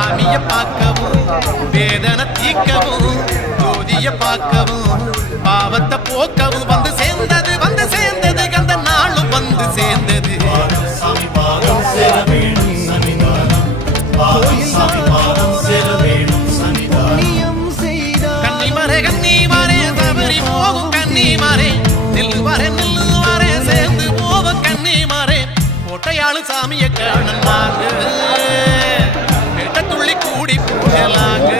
சாமிய பார்க்கவும் வேதனை தீர்க்கவும் ஜோதிய பார்க்கவும் பாவத்தை போக்கவும் வந்து சேர்ந்தது அந்த நாளும் வந்து சேர்ந்தது. சாமி பாதம் சேர வேணும் சன்னிதானம், பாதம் சாமி பாதம் சேர வேணும் சன்னிதானம். கன்னிமாரே சபரி போகும் கன்னிமாரே நில்லு வரே சேர்ந்து போவோம் கன்னிமாரே கோட்டையாளு சாமிய காணலாங்க துள்ளி கூடி போகலாங்க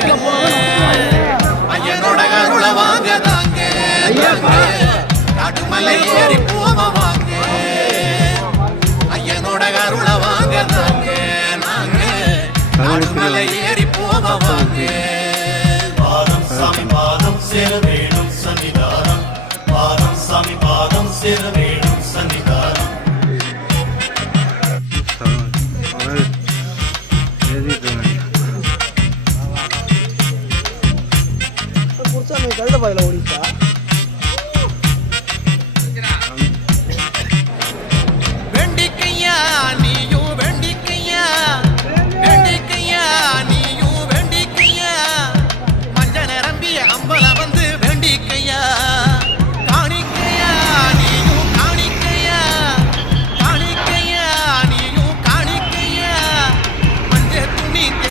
ஐயனோட கருள வாங்க தாங்க காட்டுமலை ஏறி போவாங்க ஐயனோட கருள வாங்க தாங்க நாங்க காட்டுமலை ஏறி போவாங்க. பாதம் சாமி பாதம் சேர வேணும் சன்னிதானம், பாதம் சாமி பாதம் சேர வேணும் சன்னிதானம். கழுத பாயில ஓடிச்சா